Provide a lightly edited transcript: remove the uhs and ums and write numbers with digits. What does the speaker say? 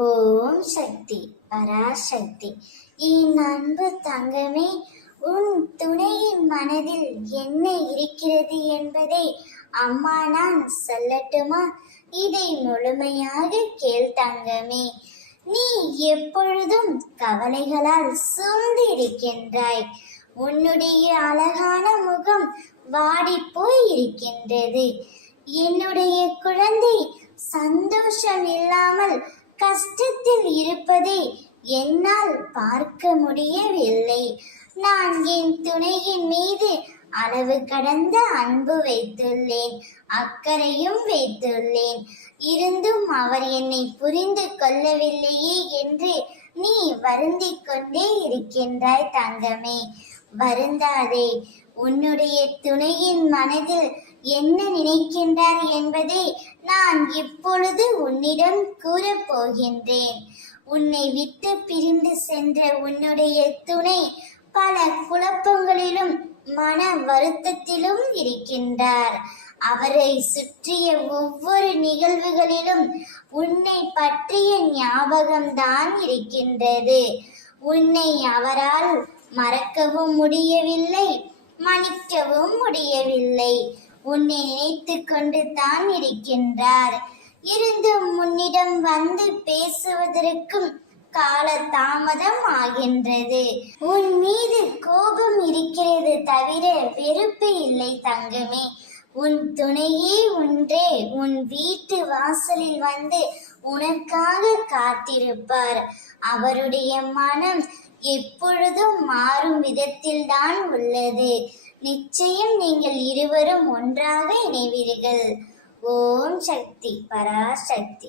ஓம் சக்தி பராசக்தி. என் அன்பு தங்கமே, உன் துணையின் மனதில் என்ன இருக்கிறது என்பதை அம்மா நான் சொல்லட்டுமா? இதை முழுமையாக கேள் தங்கமே. நீ எப்பொழுதும் கவலைகளால் சூழ்ந்து இருக்கின்றாய். உன்னுடைய அழகான முகம் வாடி போய் இருக்கின்றது. என்னுடைய குழந்தை சந்தோஷம் இல்லாமல் கஷ்டத்தில் இருப்பதை என்னால் பார்க்க முடியவில்லை. நான் என் துணையின் மீது அளவு கடந்த அன்பு வைத்துள்ளேன், அக்கறையும் வைத்துள்ளேன். இருந்தும் அவர் என்னை புரிந்து கொள்ளவில்லையே என்று நீ வருந்திக் கொண்டே இருக்கின்றாய் தங்கமே. வருந்தாதே. உன்னுடைய துணையின் மனதில் என்ன நினைக்கின்றார் என்பதை நான் இப்பொழுது உன்னிடம் கூறப் போகின்றேன். உன்னை விட்டு பிரிந்து சென்ற உன்னுடைய துணை பல குழப்பங்களிலும் மன வருத்தத்திலும் இருக்கின்றார். அவரை சுற்றிய ஒவ்வொரு நிகழ்வுகளிலும் உன்னை பற்றிய ஞாபகம்தான் இருக்கின்றது. உன்னை அவரால் மறக்கவும் முடியவில்லை, மன்னிக்கவும் முடியவில்லை. உன்னை நினைத்து கொண்டு தான் இருக்கின்றார். இருந்தும் உன்னிடம் வந்து பேசுவதற்கும் கால தாமதம் ஆகின்றது. உன் மீது கோபம் இருக்கிறது தவிர வெறுப்பு இல்லை தங்கமே. உன் துணையே ஒன்றே உன் வீட்டு வாசலில் வந்து உனக்காக காத்திருப்பார். அவருடைய மனம் எப்பொழுதும் மாறும் விதத்தில் தான் உள்ளது. நிச்சயம் நீங்கள் இருவரும் ஒன்றாக இணைவீர்கள். ஓம் சக்தி பராசக்தி.